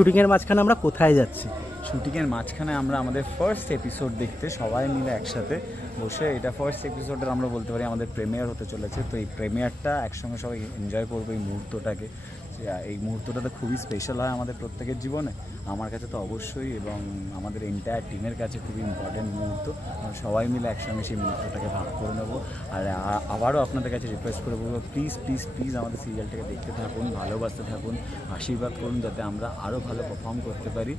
শুটিংয়ের মাঝখানে আমরা কোথায় যাচ্ছি? শুটিংয়ের মাঝখানে আমরা আমাদের ফার্স্ট এপিসোড দেখতে সবাই মিলে একসাথে বসে, এটা ফার্স্ট এপিসোডের আমরা বলতে পারি আমাদের প্রিমিয়ার হতে চলেছে। তো এই প্রিমিয়ারটা একসঙ্গে সবাই এনজয় করবো এই মুহূর্তটাকে। এই মুহূর্তটা তো খুবই স্পেশাল হয় আমাদের প্রত্যেকের জীবনে, আমার কাছে তো অবশ্যই, এবং আমাদের এন্টায়ার টিমের কাছে খুবই ইম্পর্টেন্ট মুহূর্ত। সবাই মিলে একসঙ্গে সেই মুহূর্তটাকে ভাগ করে নেবো। আর আবারও আপনাদের কাছে রিকোয়েস্ট করে বলবো, প্লিজ প্লিজ প্লিজ আমাদের সিরিয়ালটাকে দেখতে থাকুন, ভালোবাসতে থাকুন, আশীর্বাদ করুন যাতে আমরা আরও ভালো পারফর্ম করতে পারি,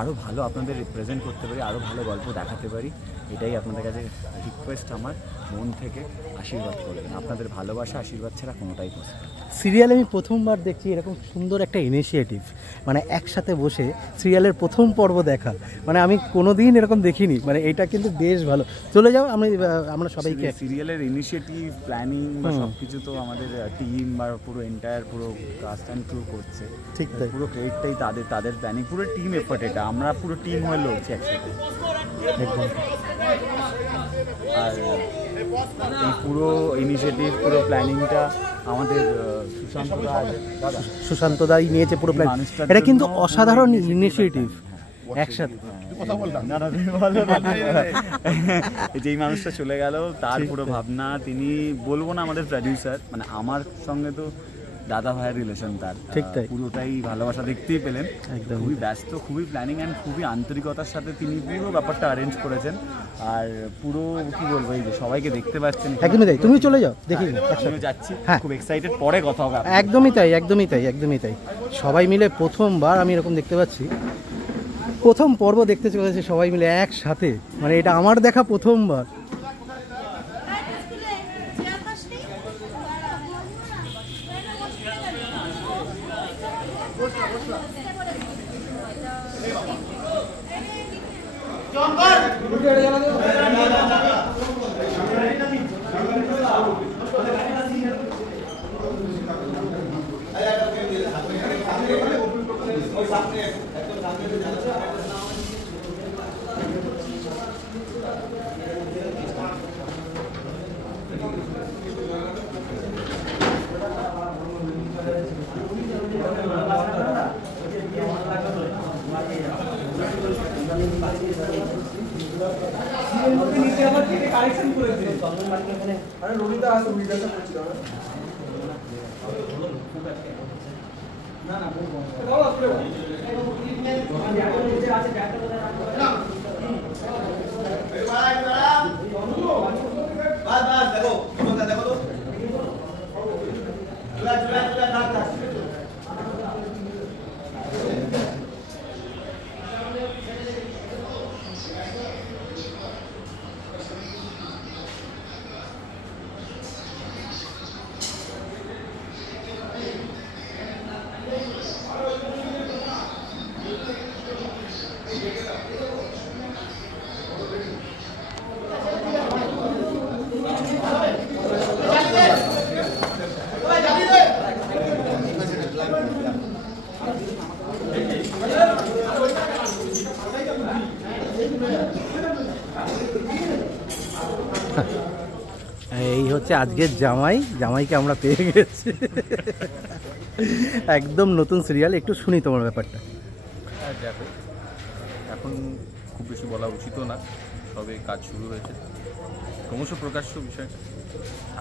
আরও ভালো আপনাদের রিপ্রেজেন্ট করতে পারি, আরও ভালো গল্প দেখাতে পারি। এটাই আপনাদের কাছে রিকোয়েস্ট, আমার মন থেকে আশীর্বাদ করবেন। আপনাদের ভালোবাসা আশীর্বাদ ছাড়া কোনোটাই পসিবল। সিরিয়ালে আমি প্রথমবার দেখছি এরকম সুন্দর একটা ইনিশিয়েটিভ, মানে একসাথে বসে সিরিয়ালের প্রথম পর্ব দেখা, মানে আমি কোনোদিন এরকম দেখিনি। মানে এটা কিন্তু বেশ ভালো। চলে যাও, আমরা সবাইকে সিরিয়ালের ইনিশিয়েটিভ, প্ল্যানিং বা সব কিছু তো আমাদের টিম বা পুরো এন্টায়ার পুরো কাস্ট অ্যান্ড ক্রু করছে। ঠিক তাই, পুরো ক্রেডিটটাই তাদের প্ল্যানিং, পুরো টিম এফোর্ট। এটা আমরা পুরো টিম হয়ে লড়ছি একসাথে। একদম। আর এই পুরো ইনিশিয়েটিভ, পুরো প্ল্যানিংটা আমাদের সুশান্ত দাই নিয়েছে পুরো প্ল্যান। এটা কিন্তু অসাধারণ ইনিশিয়েটিভ। একসাথে যেই মানুষটা চলে গেল তার পুরো ভাবনা, তিনি বলবো না আমাদের প্রডিউসার, মানে আমার সঙ্গে তো দাদা ভাইয়ের রিলেশন, তার ঠিক তাই, পুরোটাই ভালোবাসা দেখতেই পেলেন। একদম খুবই ব্যস্ত, খুবই প্ল্যানিং অ্যান্ড খুবই আন্তরিকতার সাথে তিনি পুরো ব্যাপারটা অ্যারেঞ্জ করেছেন। আর পুরো কি বলবো, এই যে সবাইকে দেখতে পাচ্ছেন। একদমই তাই, তুমি চলে যাও, দেখি একসাথে যাচ্ছি। হ্যাঁ, খুব এক্সাইটেড, পরে কথা হবে। একদমই তাই, একদমই তাই, একদমই তাই। সবাই মিলে প্রথমবার আমি এরকম দেখতে পাচ্ছি, প্রথম পর্ব দেখতে চলেছে সবাই মিলে একসাথে, মানে এটা আমার দেখা প্রথমবার। এই হচ্ছে আজকের জামাইকে আমরা পেয়ে গেছি। একদম নতুন সিরিয়াল, একটু শুনি তোমার ব্যাপারটা। দেখো, এখন খুব বেশি বলা উচিত না, সবে কাজ শুরু হয়েছে, ক্রমশ প্রকাশ্য বিষয়।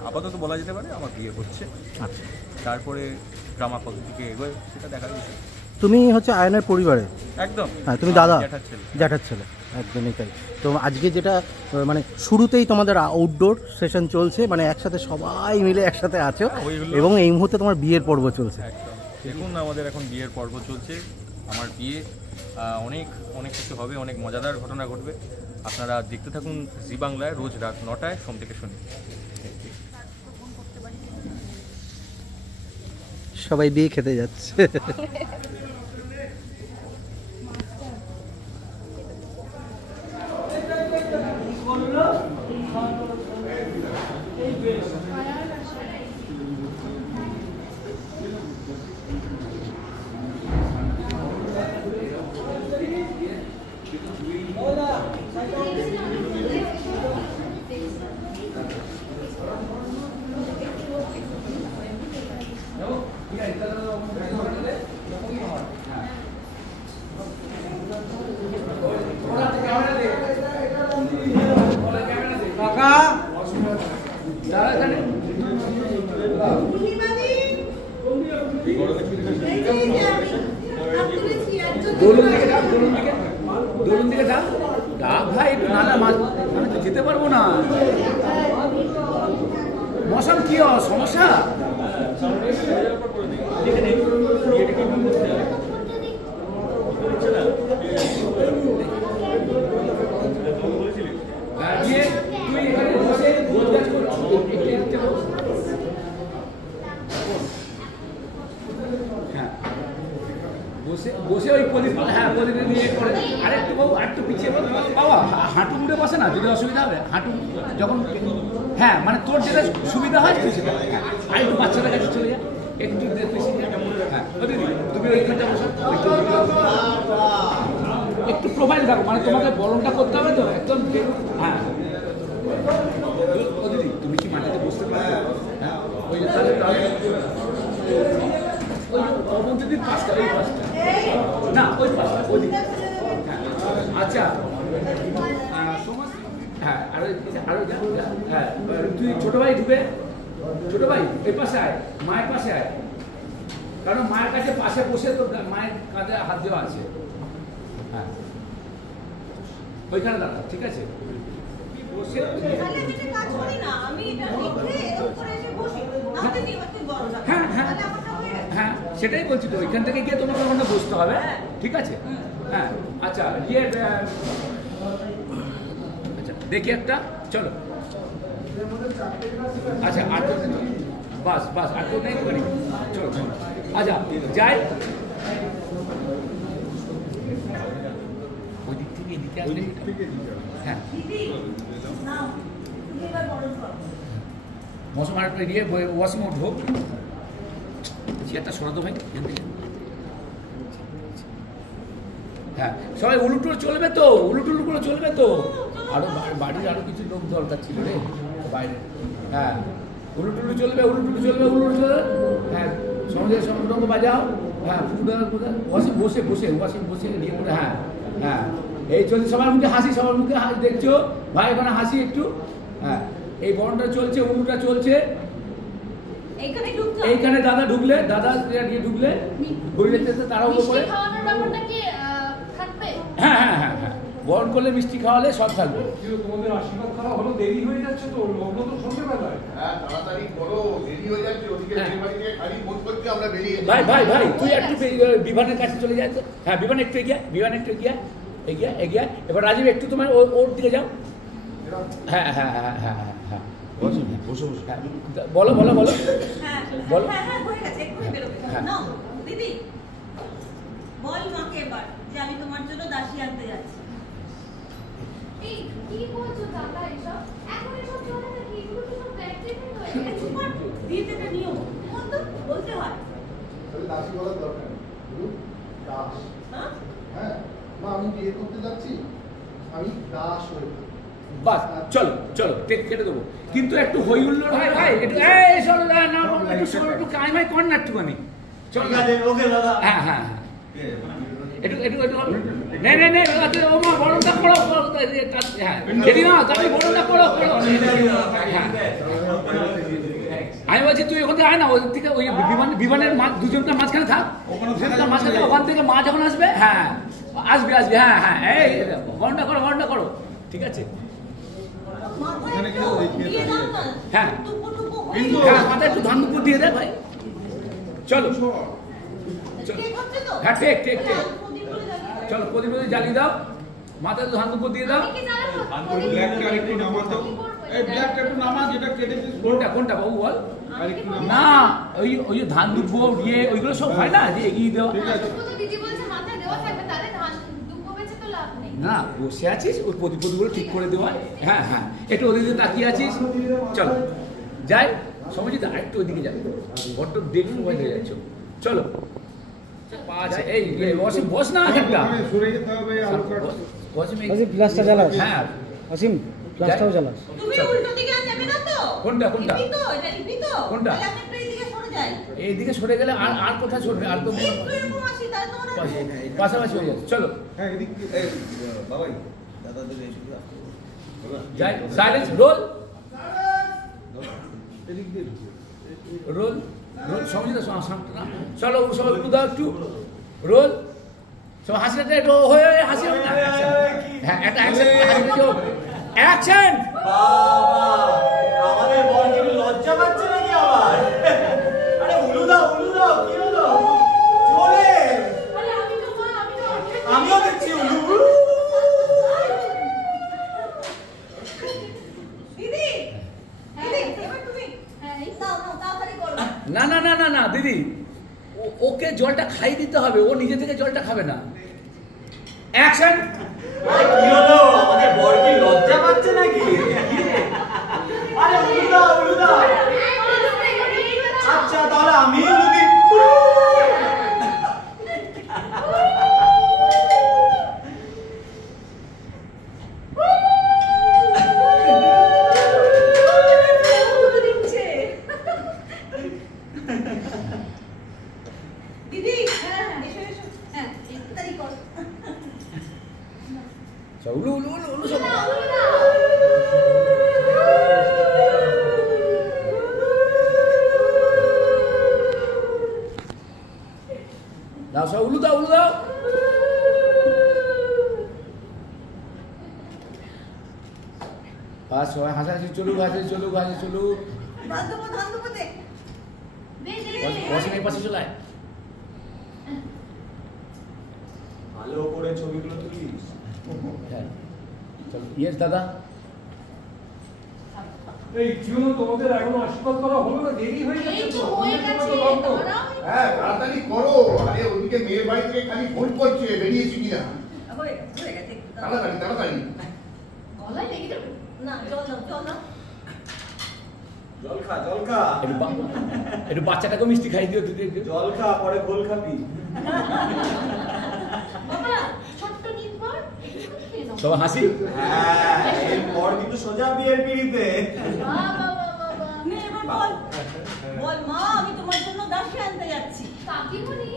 আপাতত বলা যেতে পারে আমার বিয়ে হচ্ছে। আচ্ছা, তারপরে ড্রামা কত দিকে এগোয় সেটা দেখার বিষয়। তুমি হচ্ছে আয়নের পরিবারে? একদম, হ্যাঁ, তুমি দাদা, জ্যাঠার ছেলে। একদমই তাই। তো আজকে যেটা মানে শুরুতেই তোমাদের আউটডোর সেশন চলছে, মানে একসাথে সবাই মিলে একসাথে আছো, এবং এই মুহূর্তে তোমার বিয়ের পর্ব চলছে। একদম, দেখুন আমাদের এখন বিয়ের পর্ব চলছে। আমার বিয়ে, অনেক অনেক কিছু হবে, অনেক মজাদার ঘটনা ঘটবে। আপনারা দেখতে থাকুন জি বাংলায়, রোজ রাত 9টায়, সোম থেকে শনি। সবাই বিয়ে খেতে যাচ্ছে। দোলন দিকে ডাক, দোলন দিকে ডাক, ডাক ভাই একটু নালা মাছ, আমি তো যেতে পারবো না। মশার কি সমস্যা? তুই এখানে বসে গোছগাছ করছিস, হ্যাঁ বসে বসে ওই প্রদীপ, হ্যাঁ প্রদীপ নিয়ে করে আরেকটু বাবু আরেকটু পিছিয়ে বাবা হাঁটু মুড়ে বসে না, যদি অসুবিধা হবে হাঁটু যখন, হ্যাঁ মানে তোর যেটা সুবিধা হয় তুই সেটা, আর একটু বাচ্চাদের কাছে চলে যা, একটু হ্যাঁ দিদি তুমি ওইখানটা বসো, একটু প্রোফাইল থাকো, মানে তোমাকে বরণটা করতে হবে তো একদম, হ্যাঁ ও দিদি তুমি কি মাটিতে বসতে পারো? হ্যাঁ ওই তাহলে দিদির পাঁচটা, ওই পাঁচটা না ওই পাঁচটা ওই, হ্যাঁ আচ্ছা হ্যাঁ আরো হ্যাঁ তুই ছোট ভাই ঢুকে, ছোট ভাই এই পাশে আয়, মায়ের পাশে আয়, কারণ মায়ের কাছে পাশে বসে তো মায়ের কাঁধে হাত দেওয়া আছে, হ্যাঁ ওইখানে দাঁড়া, ঠিক আছে বসে, হ্যাঁ হ্যাঁ হ্যাঁ সেটাই বলছি তো, ওইখান থেকে গিয়ে তোমাকে ওখানে বসতে হবে, ঠিক আছে হ্যাঁ আচ্ছা গিয়ে আচ্ছা দেখি একটা, চলো আচ্ছা আর তো বাস বাস আর তো নেই, চলো আচ্ছা যাই, ওই দিক থেকে এদিকে আসলে, হ্যাঁ মৌসুম আর দিয়ে ওয়াশিং উঠবো, চেয়ারটা সরাতো ভাই, হ্যাঁ সবাই উলুটুলু চলবে তো, উলুটুলুগুলো চলবে তো, আরো বাড়ির আরো কিছু লোক দরকার ছিল রে বাইরে, হ্যাঁ উলুটুলু চলবে, উলুটুলু চলবে, উলুটুলু চলবে, হ্যাঁ সমাজের সঙ্গ বাজাও, হ্যাঁ ওয়াশিং বসে বসে ওয়াশিং বসে নিয়ে করে, হ্যাঁ হ্যাঁ এই চলছে, সবার মুখে হাসি, সবার মুখে হাসি দেখছো ভাই, ওখানে হাসি একটু, হ্যাঁ এই বনটা চলছে, উলুটা চলছে, এইখানে দাদা ঢুকলে, দাদা নিয়ে ঢুকলে ঘুরে যেতে তারাও করে, হ্যাঁ হ্যাঁ হ্যাঁ হ্যাঁ বরণ করলে মিষ্টি খাওয়ালে সব থাকবে। তোমাদের আশীর্বাদ খাওয়া হলো, দেরি হয়ে যাচ্ছে তো, লগ্ন তো সন্ধ্যেবেলায়, হ্যাঁ তাড়াতাড়ি করো, দেরি হয়ে যাচ্ছে, ওদিকে খালি বোধ করতে আমরা বেরিয়ে, ভাই ভাই ভাই তুই একটু বিমানের কাছে চলে যাচ্ছে, হ্যাঁ বিমান একটু এগিয়ে, বিমান একটু এগিয়ে এগিয়ে এগিয়ে, এবার রাজীব একটু তোমার ওর দিকে যাও, হ্যাঁ হ্যাঁ হ্যাঁ হ্যাঁ হ্যাঁ হ্যাঁ বসে বসে বলো বলো বলো বলো, হ্যাঁ দিদি বল মাকে এবার যে আমি তোমার জন্য দাসী আনতে যাচ্ছি। এই কি বলছো দাদা, এসব এখন এসব চলে না, কি এগুলো তো সব প্র্যাকটিক্যাল হয়ে গেছে, দিতে একটা নিয়ম বলতে হয়, তাহলে দাসী বলার দরকার নেই, দাস, হ্যাঁ মা আমি বিয়ে করতে যাচ্ছি, আমি দাস হয়ে, বাস চলো চলো কেটে দেবো, কিন্তু একটু হই হুল্লোড় ভাই ভাই একটু এই চলো না একটু কাই ভাই কর না একটুখানি, চল ওকে দাদা, হ্যাঁ হ্যাঁ একটু একটু একটু নেই নেই নেই ও মা বড়টা করো, হ্যাঁ যদি না তাহলে বড়টা করো করো, হ্যাঁ আমি বলছি তুই ওখান থেকে আয় না, ওই থেকে ওই বিমানের দুজনটা মাঝখানে থাক, মাঝখানে ওখান থেকে মা যখন আসবে, হ্যাঁ আসবে আসবে, হ্যাঁ হ্যাঁ এই বড়টা করো বড়টা করো, ঠিক আছে হ্যাঁ হ্যাঁ মাথায় একটু ধান দুপুর দিয়ে দে ভাই, চলো হ্যাঁ ঠিক ঠিক ঠিক চলো প্রদীপ জ্বালিয়ে দাও, মাথায় ধান দুপুর দিয়ে দাও, কোনটা কোনটা বাবু বল, না ওই ওই ধান দুব্বো ইয়ে ওইগুলো সব হয় না যে এগিয়ে দেওয়া, দিদি বলছে মাথায় দেওয়া থাকবে, তাহলে ধান দুব্বো বেচে তো লাভ নেই, না বসে আছিস ওই প্রদীপগুলো ঠিক করে দেওয়া, হ্যাঁ হ্যাঁ একটু ওদিকে তাকিয়ে আছিস, চলো যাই সমজিত আরেকটু ওইদিকে যাবে, বড্ড দেখুন হয়ে যাচ্ছ, চলো এই অসীম বস না একটা, অসীম গ্লাসটা জ্বালাস, হ্যাঁ অসীম গ্লাসটাও জ্বালাস, তুমি উল্টো দিকে আর যাবে না তো, কোনটা কোনটা লিপি তো এটা লিপি তো, কোনটা? তাহলে আমি একটু এইদিকে সরে যাই, এইদিকে সরে গেলে আর আর কোথায় সরবে, আর তো একটু এরকম আসি, তাহলে তোমার পাশাপাশি হয়ে যাচ্ছে, চলো হ্যাঁ এদিকে বাবাই দাদা দিকে যাই সাইলেন্স রোল এদিক দিয়ে রোল রোল সমিত না চলো সবাই একটু দাও একটু রোল সব হাসিটা একটু হয়ে হাসি হবে না হ্যাঁ একটা অ্যাকশন আমাদের বল কি লজ্জা পাচ্ছে নাকি আবার আরে উলু দাও কি হলো চলে আমিও দেখছি উলু দিদি এবার তুমি নাও তাড়াতাড়ি করো না না না না না দিদি ওকে জলটা খাই দিতে হবে ও নিজে থেকে জলটা খাবে না অ্যাকশন কি হলো আমাদের বল কি লজ্জা পাচ্ছে নাকি আরে উলু দাও আচ্ছা তাহলে আমি উলু দিই দিদি এসো হ্যাঁ তাড়াতাড়ি করো উলু সব দাও সব উলু দাও বাস সবাই হাসাহাসি চলুক চলুক ধান দেবো দে বসে পাশে চলে আয় ভালো করে ছবিগুলো তুলিস হ্যাঁ চলো ইয়েস দাদা এই কি হলো তোমাদের এখনো আশীর্বাদ করা হলো না দেরি হয়ে যাচ্ছে তো হ্যাঁ তাড়াতাড়ি করো আরে ওদিকে মেয়ের বাড়ি থেকে খালি ফোন করছে বেরিয়েছি কিনা হয়ে গেছে তাড়াতাড়ি গলায় লেগে যাবে না চল না জল খা একটু বাচ্চাটাকে মিষ্টি খাই দিও তুই জল খা পরে গোল খাবি বাবা ছোট্ট নির্ভর সব হাসি হ্যাঁ এরপর কিন্তু সোজা বিয়ের পিড়িতে বাবা নে এবার বল মা আমি তোমার জন্য দাসী আনতে যাচ্ছি কাকিমণি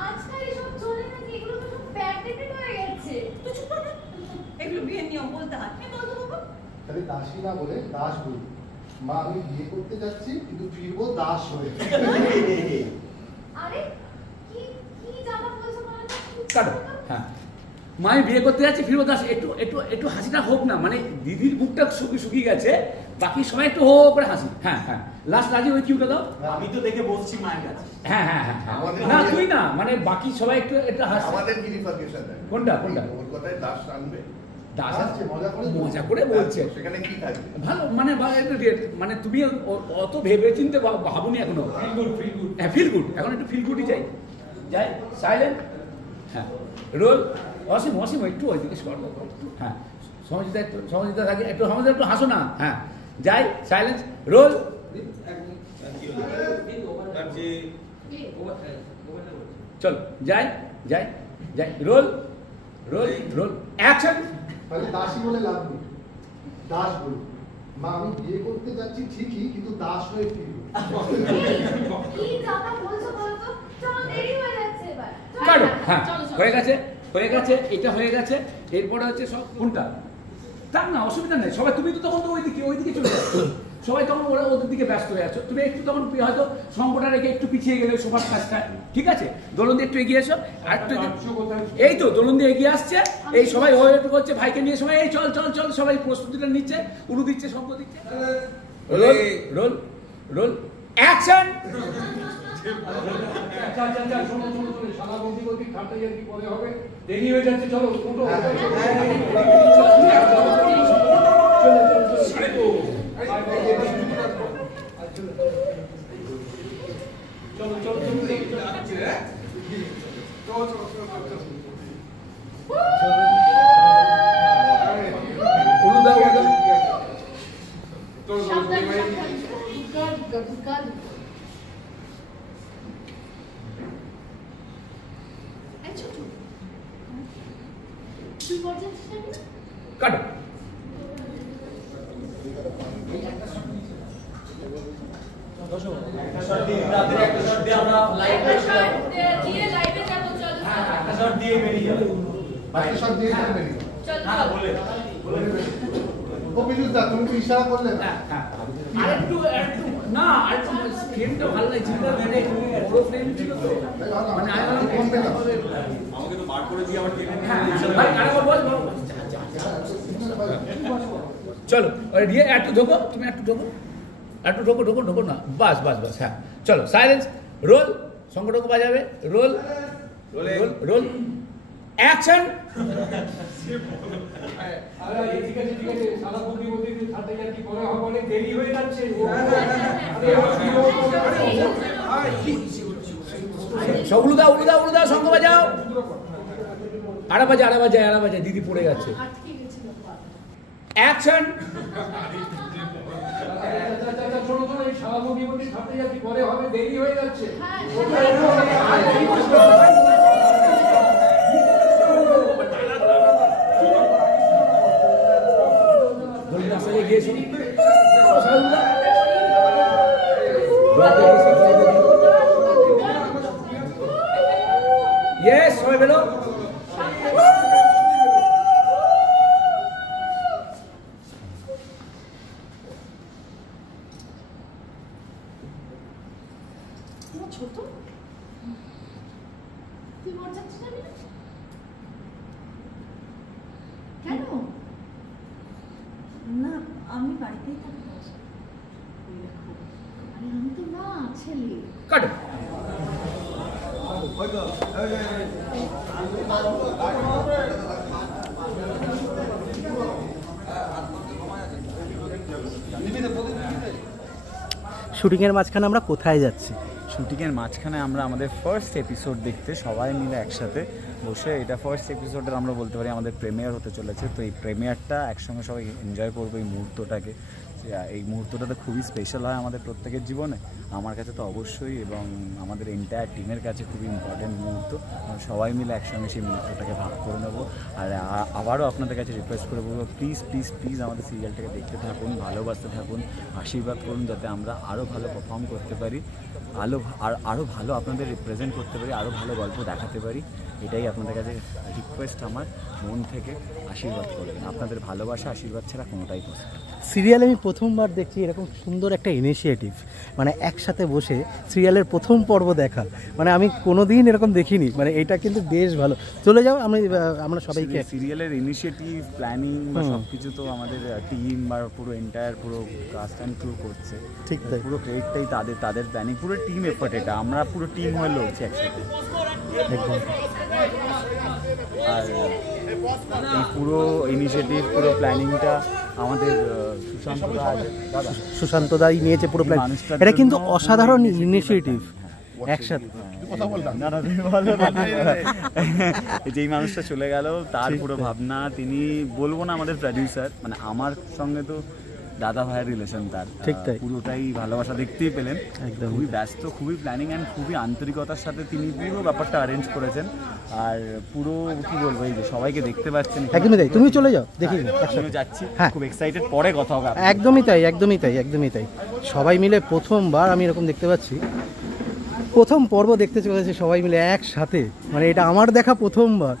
আজকাল এসব চলে নাকি এগুলো তো সব প্যাকেটেড হয়ে গেছে তুই চুপ কর এগুলো বিয়ের নিয়ম বলতে হয় বলতো বাবা তাহলে দাসী না বলে দাস বলি মা আমি বিয়ে করতে যাচ্ছি কিন্তু ফিরবো দাস হয়ে আরে কি কি জানা বলছো বলো তো? কাটো হ্যাঁ মাই বিয়ে করতে যাচ্ছে ফিরবো দাস একটু হাসিটা হোক না মানে দিদির মুখটা শুকিয়ে গেছে বাকি সবাই একটু হো করে হাসি হ্যাঁ লাস্ট রাজি ওই কিউটা দাও আমি তো দেখে বসছি মায়ের কাছে হ্যাঁ না তুই না মানে বাকি সবাই একটু হাসি আমাদের গিরিফাকেশন কোনটা ওর কথায় দাস আনবে দাস আসছে, মজা করে বলছে সেখানে কি থাকবে ভালো মানে মানে তুমি অত ভেবে চিনতে ভাবুনি এখনো হ্যাঁ ফিল গুড এখন একটু ফিল গুডই চাই যাই সাইলেন্ট হ্যাঁ রোল অসীম একটু ওইদিকে স্পর্শ হ্যাঁ সহজিতা থাকে একটু আমাদের একটু হাসো না হ্যাঁ যাই সাইলেন্স রোল চল যাই রোল অ্যাকশন তাহলে দাসী বলে লাভ নেই দাস বলি মা আমি বিয়ে করতে যাচ্ছি ঠিকই কিন্তু দাস হয়ে ফিরবো কি জানা বলছো বলো তো চল দেরি হয়ে যাচ্ছে এবার কাটো হ্যাঁ হয়ে গেছে এটা হয়ে গেছে এরপরে হচ্ছে সব কোনটা তার না অসুবিধা নেই সবাই তুমি তো তখন তো ওইদিকে চলে যাচ্ছ সবাই তখন ওদের দিকে ব্যস্ত হয়ে আছো তুমি একটু তখন হয়তো সঙ্গটা রেখে একটু পিছিয়ে গেলে সোফার কাজটা ঠিক আছে দোলন্দি একটু এগিয়ে এসো আর একটু এই তো দোলন্দি এগিয়ে আসছে এই সবাই হয়ে একটু করছে ভাইকে নিয়ে সবাই এই চল সবাই প্রস্তুতিটা নিচ্ছে উড়ু দিচ্ছে সঙ্গ দিচ্ছে রোল অ্যাকশন শোনো সাদা বন্দি করতে খাটটা কি পরে হবে দেরি হয়ে যাচ্ছে চলো উঠো কাটো ও বিদ্যুৎ দা তুমি ইশারা করলে না আরেকটু না আর ফ্রেমটা ভালো লাগছিল মানে বড় ফ্রেম ছিল তো মানে আমি কম পেলাম আমাকে তো বার করে দিয়ে আবার টেনে ভাই আরেকবার বল চলো আরে দিয়ে একটু ঢোকো তুমি একটু ঢোকো না বাস হ্যাঁ চলো সাইলেন্স রোল সংগঠক বাজাবে রোল রোল অ্যাকশন ঠিক আছে সাদা বন্দি বলতে সাথে আর কি পরে হবে অনেক দেরি হয়ে যাচ্ছে সব উলুদা সঙ্গ বাজাও আড়া বাজে দিদি পড়ে যাচ্ছে অ্যাকশন শোনো এই সাদা বন্দি বলতে সাথে আর কি পরে হবে দেরি হয়ে যাচ্ছে Yes, সবাই বেরো ছোট তুই মর যাচ্ছিস না কেন না আমি বাড়িতেই থাকবো আরে আমি তো না ছেলে কাটো শুটিংয়ের মাঝখানে আমরা কোথায় যাচ্ছি? শুটিংয়ের মাঝখানে আমরা আমাদের ফার্স্ট এপিসোড দেখতে সবাই মিলে একসাথে বসে, এটা ফার্স্ট এপিসোডের আমরা বলতে পারি আমাদের প্রিমিয়ার হতে চলেছে। তো এই প্রিমিয়ারটা একসঙ্গে সবাই এনজয় করবো এই মুহূর্তটাকে। এই মুহূর্তটা তো খুবই স্পেশাল হয় আমাদের প্রত্যেকের জীবনে, আমার কাছে তো অবশ্যই, এবং আমাদের এন্টায়ার টিমের কাছে খুবই ইম্পর্টেন্ট মুহূর্ত। সবাই মিলে একসঙ্গে সেই মুহূর্তটাকে ভাগ করে নেবো। আর আবারও আপনাদের কাছে রিকোয়েস্ট করে বলবো, প্লিজ আমাদের সিরিয়ালটাকে দেখতে থাকুন, ভালোবাসতে থাকুন, আশীর্বাদ করুন যাতে আমরা আরও ভালো পারফর্ম করতে পারি, আরও ভালো আপনাদের রিপ্রেজেন্ট করতে পারি, আরও ভালো গল্প দেখাতে পারি। এটাই আপনাদের কাছে রিকোয়েস্ট আমার মন থেকে। আশীর্বাদ করবেন, আপনাদের ভালোবাসা আশীর্বাদ ছাড়া কোনোটাই পসিবল। সিরিয়ালে আমি প্রথমবার দেখছি এরকম সুন্দর একটা ইনিশিয়েটিভ, মানে একসাথে বসে সিরিয়ালের প্রথম পর্ব দেখা, মানে আমি কোনোদিন এরকম দেখিনি। মানে এটা কিন্তু বেশ ভালো। চলে যাও, আমরা সবাইকে সিরিয়ালের ইনিশিয়েটিভ, প্ল্যানিং বা সব কিছু তো আমাদের টিম বা পুরো এন্টায়ার পুরো কাস্ট অ্যান্ড ক্রু করছে। ঠিক তাই, পুরো ক্রেডিটটাই তাদের প্ল্যানিং, পুরো টিম এফোর্ট। এটা আমরা পুরো টিম হয়ে লড়ছি একসাথে। একদম। আর এই পুরো ইনিশিয়েটিভ, পুরো প্ল্যানিংটা আমাদের সুশান্ত দাই নিয়েছে পুরো প্ল্যান। এটা কিন্তু অসাধারণ ইনিশিয়েটিভ। একসাথে যেই মানুষটা চলে গেল তার পুরো ভাবনা, তিনি বলবো না আমাদের প্রডিউসার, মানে আমার সঙ্গে তো দাদা ভাইয়ের রিলেশন, তার ঠিক তাই, পুরোটাই ভালোবাসা দেখতেই পেলেন। একদম খুবই ব্যস্ত, খুবই প্ল্যানিং অ্যান্ড খুবই আন্তরিকতার সাথে তিনি পুরো ব্যাপারটা অ্যারেঞ্জ করেছেন। আর পুরো কি বলবো, এই যে সবাইকে দেখতে পাচ্ছেন। একদমই তাই, তুমি চলে যাও, দেখি আমিও যাচ্ছি, খুব এক্সাইটেড, পরে কথা হবে। একদমই তাই। সবাই মিলে প্রথমবার আমি এরকম দেখতে পাচ্ছি, প্রথম পর্ব দেখতে চলেছে সবাই মিলে একসাথে, মানে এটা আমার দেখা প্রথমবার।